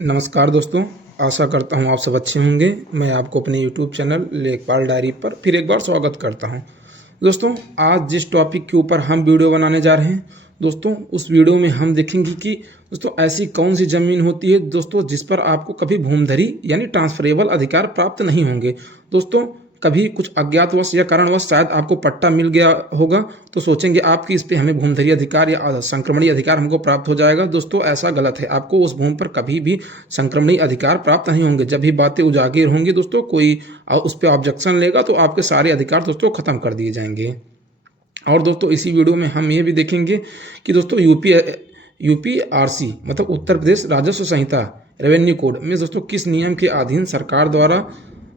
नमस्कार दोस्तों, आशा करता हूँ आप सब अच्छे होंगे। मैं आपको अपने YouTube चैनल लेखपाल डायरी पर फिर एक बार स्वागत करता हूँ। दोस्तों, आज जिस टॉपिक के ऊपर हम वीडियो बनाने जा रहे हैं दोस्तों, उस वीडियो में हम देखेंगे कि दोस्तों ऐसी कौन सी ज़मीन होती है दोस्तों जिस पर आपको कभी भूमधरी यानी ट्रांसफरेबल अधिकार प्राप्त नहीं होंगे। दोस्तों, कभी कुछ अज्ञातवश या कारणवश शायद आपको पट्टा मिल गया होगा तो सोचेंगे आप कि इस पे हमें भूमधरी अधिकार या संक्रमणीय अधिकार हमको प्राप्त हो जाएगा। दोस्तों, ऐसा गलत है। आपको उस भूमि पर कभी भी संक्रमणीय अधिकार प्राप्त नहीं होंगे। जब भी बातें उजागर होंगी दोस्तों, कोई उस पर ऑब्जेक्शन लेगा तो आपके सारे अधिकार दोस्तों खत्म कर दिए जाएंगे। और दोस्तों, इसी वीडियो में हम ये भी देखेंगे कि दोस्तों यूपीआरसी मतलब उत्तर प्रदेश राजस्व संहिता रेवेन्यू कोड में दोस्तों किस नियम के अधीन सरकार द्वारा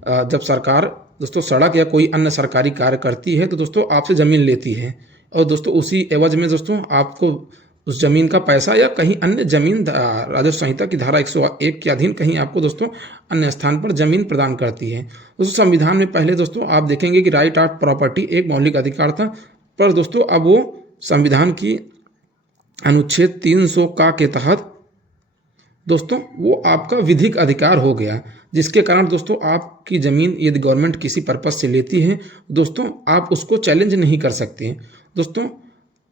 जब सरकार दोस्तों सड़क या कोई अन्य सरकारी कार्य करती है तो दोस्तों आपसे ज़मीन लेती है और दोस्तों उसी एवज में दोस्तों आपको उस जमीन का पैसा या कहीं अन्य जमीन राजस्व संहिता की धारा 101 के अधीन कहीं आपको दोस्तों अन्य स्थान पर जमीन प्रदान करती है। दोस्तों, संविधान में पहले दोस्तों आप देखेंगे कि राइट ऑफ प्रॉपर्टी एक मौलिक अधिकार था, पर दोस्तों अब वो संविधान की अनुच्छेद 300 का के तहत दोस्तों वो आपका विधिक अधिकार हो गया, जिसके कारण दोस्तों आपकी ज़मीन यदि गवर्नमेंट किसी पर्पज़ से लेती है दोस्तों आप उसको चैलेंज नहीं कर सकते हैं। दोस्तों,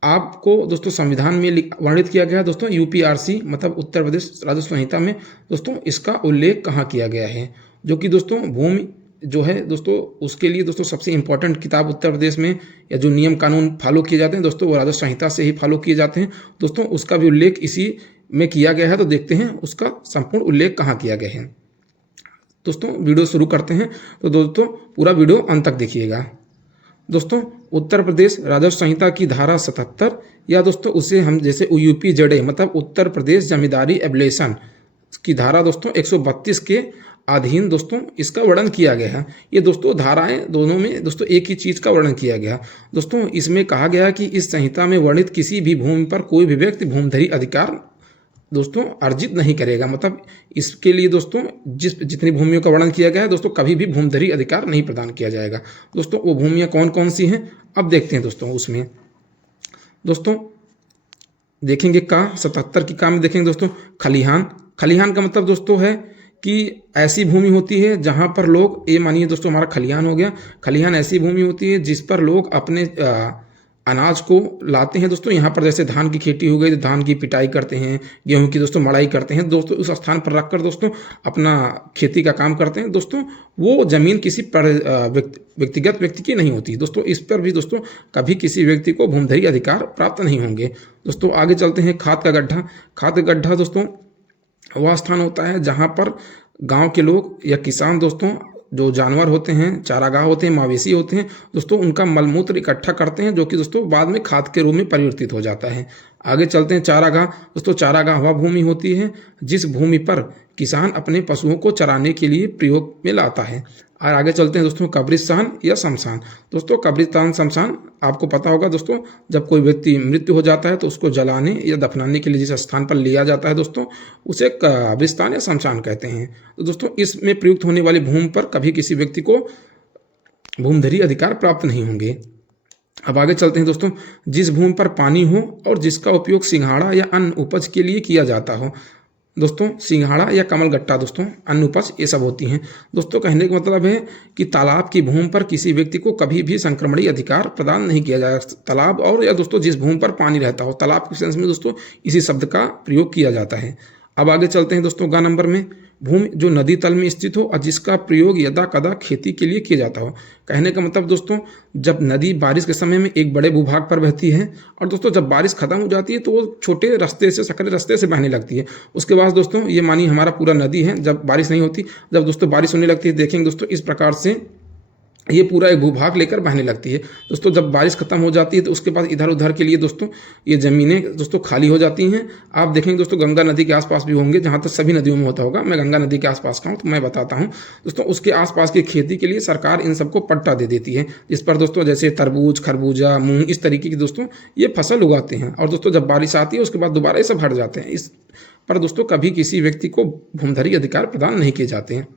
आपको दोस्तों संविधान में वर्णित किया गया दोस्तों यूपीआरसी मतलब उत्तर प्रदेश राजस्व संहिता में दोस्तों इसका उल्लेख कहाँ किया गया है, जो कि दोस्तों भूमि जो है दोस्तों उसके लिए दोस्तों सबसे इंपॉर्टेंट किताब उत्तर प्रदेश में या जो नियम कानून फॉलो किए जाते हैं दोस्तों वो राजस्व संहिता से ही फॉलो किए जाते हैं। दोस्तों, उसका भी उल्लेख इसी में किया गया है, तो देखते हैं उसका संपूर्ण उल्लेख कहाँ किया गया है। दोस्तों, वीडियो शुरू करते हैं, तो दोस्तों पूरा वीडियो अंत तक देखिएगा। दोस्तों, उत्तर प्रदेश राजस्व संहिता की धारा 77 या दोस्तों उसे हम जैसे यूपीजेडए मतलब उत्तर प्रदेश जमींदारी एबलेशन की धारा दोस्तों 132 के अधीन दोस्तों इसका वर्णन किया गया है। ये दोस्तों धाराएं दोनों में दोस्तों एक ही चीज़ का वर्णन किया गया। दोस्तों, इसमें कहा गया कि इस संहिता में वर्णित किसी भी भूमि पर कोई भी व्यक्ति भूमधरी अधिकार दोस्तों अर्जित नहीं करेगा। मतलब इसके लिए दोस्तों जितनी भूमियों का वर्णन किया गया है दोस्तों कभी भी भूमधरी अधिकार नहीं प्रदान किया जाएगा। दोस्तों, वो भूमियाँ कौन कौन सी हैं अब देखते हैं। दोस्तों, उसमें दोस्तों देखेंगे का 77 की काम में देखेंगे दोस्तों खलिहान का मतलब दोस्तों है कि ऐसी भूमि होती है जहाँ पर लोग ये मानिए दोस्तों हमारा खलिहान हो गया। खलिहान ऐसी भूमि होती है जिस पर लोग अपने अनाज को लाते हैं। दोस्तों, यहाँ पर जैसे धान की खेती हो गई तो धान की पिटाई करते हैं, गेहूं की दोस्तों मड़ाई करते हैं। दोस्तों, उस स्थान पर रखकर दोस्तों अपना खेती का काम करते हैं। दोस्तों, वो जमीन किसी व्यक्तिगत व्यक्ति की नहीं होती। दोस्तों, इस पर भी दोस्तों कभी किसी व्यक्ति को भूमधरी अधिकार प्राप्त नहीं होंगे। दोस्तों, आगे चलते हैं। खाद का गड्ढा दोस्तों वह स्थान होता है जहाँ पर गाँव के लोग या किसान दोस्तों जो जानवर होते हैं, चारागाह होते हैं, मवेशी होते हैं दोस्तों उनका मलमूत्र इकट्ठा करते हैं, जो कि दोस्तों बाद में खाद के रूप में परिवर्तित हो जाता है। आगे चलते हैं। चारागाह दोस्तों चारागाह वह भूमि होती है जिस भूमि पर किसान अपने पशुओं को चराने के लिए प्रयोग में लाता है। और आगे चलते हैं दोस्तों कब्रिस्तान या शमशान। दोस्तों, कब्रिस्तान शमशान आपको पता होगा दोस्तों, जब कोई व्यक्ति मृत्यु हो जाता है तो उसको जलाने या दफनाने के लिए जिस स्थान पर लिया जाता है दोस्तों उसे कब्रिस्तान या शमशान कहते हैं। तो दोस्तों इसमें प्रयुक्त होने वाली भूमि पर कभी किसी व्यक्ति को भूमधरी अधिकार प्राप्त नहीं होंगे। अब आगे चलते हैं दोस्तों। जिस भूमि पर पानी हो और जिसका उपयोग सिंघाड़ा या अन्य उपज के लिए किया जाता हो। दोस्तों, सिंघाड़ा या कमल गट्टा दोस्तों अन्य उपज ये सब होती हैं। दोस्तों, कहने का मतलब है कि तालाब की भूमि पर किसी व्यक्ति को कभी भी संक्रमणीय अधिकार प्रदान नहीं किया जाएगा। तालाब और या दोस्तों जिस भूमि पर पानी रहता हो, तालाब के सेंस में दोस्तों इसी शब्द का प्रयोग किया जाता है। अब आगे चलते हैं दोस्तों। ग नंबर में भूमि जो नदी तल में स्थित हो और जिसका प्रयोग यदा कदा खेती के लिए किया जाता हो। कहने का मतलब दोस्तों जब नदी बारिश के समय में एक बड़े भूभाग पर बहती है और दोस्तों जब बारिश खत्म हो जाती है तो वो छोटे रास्ते से सकरे रास्ते से बहने लगती है। उसके बाद दोस्तों ये मानिए हमारा पूरा नदी है, जब बारिश नहीं होती, जब दोस्तों बारिश होने लगती है देखेंगे दोस्तों इस प्रकार से ये पूरा एक भूभाग लेकर बहने लगती है। दोस्तों, जब बारिश खत्म हो जाती है तो उसके बाद इधर उधर के लिए दोस्तों ये ज़मीनें दोस्तों खाली हो जाती हैं। आप देखेंगे दोस्तों गंगा नदी के आसपास भी होंगे, जहाँ तक सभी नदियों में होता होगा। मैं गंगा नदी के आसपास का हूँ तो मैं बताता हूँ। दोस्तों, उसके आसपास की खेती के लिए सरकार इन सबको पट्टा दे देती है, जिस पर दोस्तों जैसे तरबूज, खरबूजा, मूंग इस तरीके की दोस्तों ये फसल उगाते हैं। और दोस्तों जब बारिश आती है उसके बाद दोबारा ये सब हट जाते हैं। इस पर दोस्तों कभी किसी व्यक्ति को भूमधरी अधिकार प्रदान नहीं किए जाते हैं।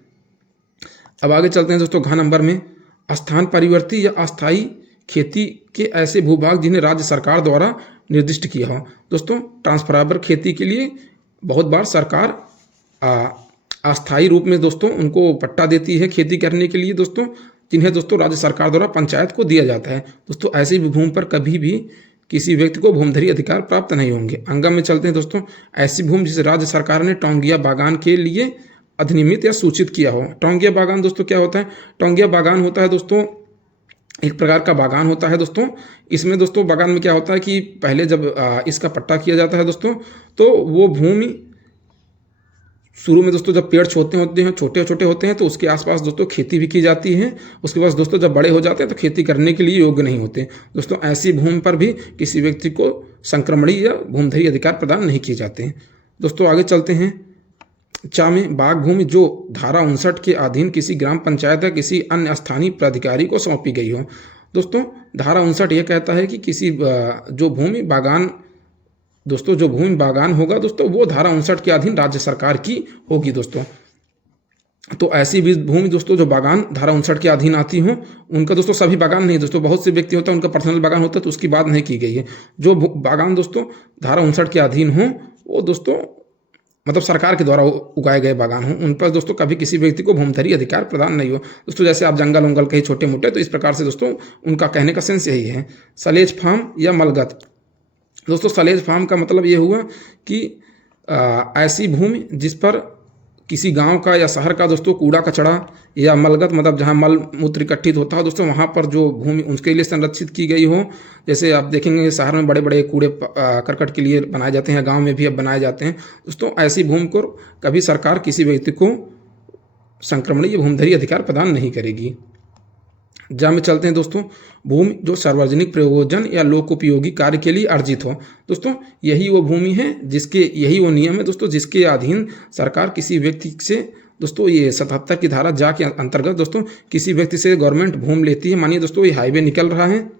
अब आगे चलते हैं दोस्तों। घ नंबर में स्थान परिवर्ती या अस्थायी खेती के ऐसे भूभाग जिन्हें राज्य सरकार द्वारा निर्दिष्ट किया हो। दोस्तों, ट्रांसफरेबल खेती के लिए बहुत बार सरकार अस्थायी रूप में दोस्तों उनको पट्टा देती है खेती करने के लिए दोस्तों, जिन्हें दोस्तों राज्य सरकार द्वारा पंचायत को दिया जाता है। दोस्तों ऐसी भूमि पर कभी भी किसी व्यक्ति को भूमिधरी अधिकार प्राप्त नहीं होंगे। अंगा में चलते हैं दोस्तों, ऐसी भूमि जिसे राज्य सरकार ने टोंगिया बागान के लिए अधिनियमित या सूचित किया हो। टोंगिया बागान दोस्तों क्या होता है? टोंगिया बागान होता है दोस्तों एक प्रकार का बागान होता है दोस्तों। इसमें दोस्तों बागान में क्या होता है कि पहले जब इसका पट्टा किया जाता है दोस्तों, तो वो भूमि शुरू में दोस्तों जब पेड़ छोटे छोटे होते हैं तो उसके आसपास दोस्तों खेती भी की जाती है। उसके बाद दोस्तों जब बड़े हो जाते हैं तो खेती करने के लिए योग्य नहीं होते दोस्तों। ऐसी भूमि पर भी किसी व्यक्ति को संक्रमणीय या भूमिधरी अधिकार प्रदान नहीं किए जाते हैं। दोस्तों आगे चलते हैं। में बाग भूमि जो धारा 59 के अधीन किसी ग्राम पंचायत या किसी अन्य स्थानीय प्राधिकारी को सौंपी गई हो। दोस्तों धारा 59 यह कहता है कि किसी जो भूमि बागान होगा दोस्तों, वो धारा 59 के अधीन राज्य सरकार की होगी दोस्तों। तो ऐसी भी भूमि दोस्तों जो बागान धारा 59 के अधीन आती हो, उनका दोस्तों सभी बागान नहीं दोस्तों, बहुत से व्यक्ति होता है उनका पर्सनल बागान होता है, तो उसकी बात नहीं की गई है। जो बागान दोस्तों धारा 59 के अधीन हो, वो दोस्तों मतलब सरकार के द्वारा उगाए गए बागान हों, उन पर दोस्तों कभी किसी व्यक्ति को भूमिधरी अधिकार प्रदान नहीं हो दोस्तों। जैसे आप जंगल उंगल कहीं छोटे मोटे, तो इस प्रकार से दोस्तों उनका कहने का सेंस यही है। सलेज फार्म या मलगत दोस्तों, सलेज फार्म का मतलब ये हुआ कि ऐसी भूमि जिस पर किसी गांव का या शहर का दोस्तों कूड़ा कचड़ा या मलगत मतलब जहां मल मूत्र इकट्ठित होता है दोस्तों, वहां पर जो भूमि उसके लिए संरक्षित की गई हो। जैसे आप देखेंगे शहर में बड़े बड़े कूड़े करकट के लिए बनाए जाते हैं, गांव में भी अब बनाए जाते हैं दोस्तों। ऐसी भूमि को कभी सरकार किसी व्यक्ति को संक्रमणीय भूमिधरी अधिकार प्रदान नहीं करेगी। जहाँ में चलते हैं दोस्तों, भूमि जो सार्वजनिक प्रयोजन या लोक उपयोगी कार्य के लिए अर्जित हो दोस्तों, यही वो भूमि है यही वो नियम है दोस्तों जिसके अधीन सरकार किसी व्यक्ति से दोस्तों ये 77 की धारा जा के अंतर्गत दोस्तों किसी व्यक्ति से गवर्नमेंट भूमि लेती है। मानिए दोस्तों ये हाईवे निकल रहा है,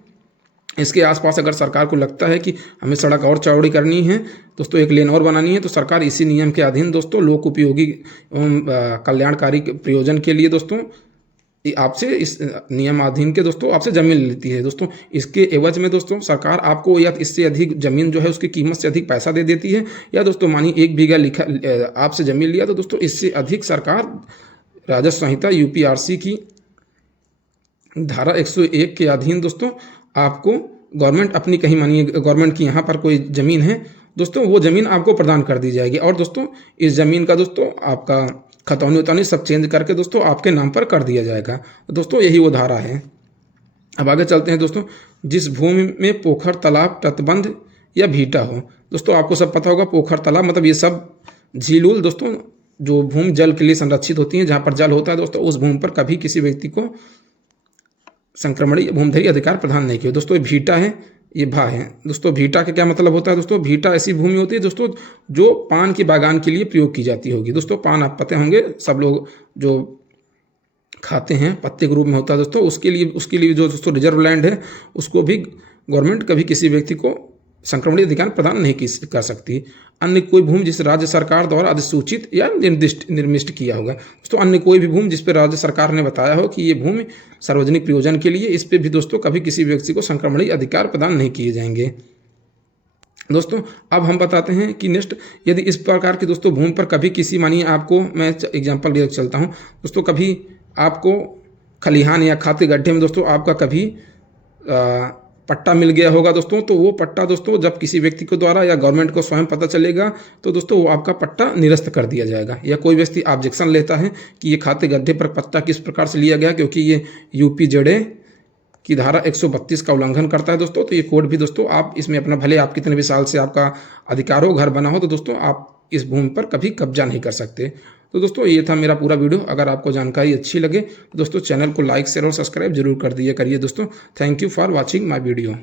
इसके आसपास अगर सरकार को लगता है कि हमें सड़क और चौड़ी करनी है दोस्तों, एक लेन और बनानी है, तो सरकार इसी नियम के अधीन दोस्तों लोक उपयोगी एवं कल्याणकारी प्रयोजन के लिए दोस्तों आपसे इस नियमाधीन के दोस्तों आपसे जमीन लेती है दोस्तों। इसके एवज में दोस्तों सरकार आपको या इससे अधिक जमीन जो है उसकी कीमत से अधिक पैसा दे देती है, या दोस्तों मानिए 1 बीघा लिखा आपसे जमीन लिया तो दोस्तों इससे अधिक सरकार राजस्व संहिता यूपीआरसी की धारा 101 के अधीन दोस्तों आपको गवर्नमेंट अपनी कहीं मानिए गवर्नमेंट की यहाँ पर कोई ज़मीन है दोस्तों, वो ज़मीन आपको प्रदान कर दी जाएगी। और दोस्तों इस ज़मीन का दोस्तों आपका खतौनी उतौनी सब चेंज करके दोस्तों आपके नाम पर कर दिया जाएगा दोस्तों, यही वो धारा है। अब आगे चलते हैं दोस्तों। जिस भूमि में पोखर तालाब तटबंध या भीटा हो दोस्तों, आपको सब पता होगा पोखर तालाब मतलब ये सब झील उल दोस्तों जो भूमि जल के लिए संरक्षित होती है, जहाँ पर जल होता है दोस्तों, उस भूमि पर कभी किसी व्यक्ति को संक्रमणीय भूमिधरी अधिकार प्रदान नहीं किया दोस्तों। ये भीटा है, ये भा है दोस्तों। भीटा का क्या मतलब होता है दोस्तों? भीटा ऐसी भूमि होती है दोस्तों जो पान के बागान के लिए प्रयोग की जाती होगी दोस्तों। पान आप पते होंगे सब लोग जो खाते हैं पत्ते के रूप में होता है दोस्तों, उसके लिए जो दोस्तों रिजर्व लैंड है उसको भी गवर्नमेंट कभी किसी व्यक्ति को संक्रमणीय अधिकार प्रदान नहीं कर सकती। अन्य कोई भूमि जिस राज्य सरकार द्वारा अधिसूचित या निर्दिष्ट किया होगा दोस्तों, अन्य कोई भी भूमि जिस पर राज्य सरकार ने बताया हो कि ये भूमि सार्वजनिक प्रयोजन के लिए, इस पे भी दोस्तों कभी किसी व्यक्ति को संक्रमणीय अधिकार प्रदान नहीं किए जाएंगे दोस्तों। अब हम बताते हैं कि नेक्स्ट, यदि इस प्रकार की दोस्तों भूमि पर कभी किसी मानिए आपको मैं एग्जाम्पल ले चलता हूँ दोस्तों, कभी आपको खलिहान या खाते गड्ढे में दोस्तों आपका कभी पट्टा मिल गया होगा दोस्तों, तो वो पट्टा दोस्तों जब किसी व्यक्ति के द्वारा या गवर्नमेंट को स्वयं पता चलेगा तो दोस्तों वो आपका पट्टा निरस्त कर दिया जाएगा। या कोई व्यक्ति ऑब्जेक्शन लेता है कि ये खाते गड्ढे पर पट्टा किस प्रकार से लिया गया क्योंकि ये यूपीजेडए की धारा 132 का उल्लंघन करता है दोस्तों, तो ये कोड भी दोस्तों आप इसमें अपना, भले आप कितने भी साल से आपका अधिकार हो, घर बना हो, तो दोस्तों आप इस भूमि पर कभी कब्जा नहीं कर सकते। तो दोस्तों ये था मेरा पूरा वीडियो। अगर आपको जानकारी अच्छी लगे तो दोस्तों चैनल को लाइक शेयर और सब्सक्राइब जरूर कर दिया करिए दोस्तों। Thank you for watching my video.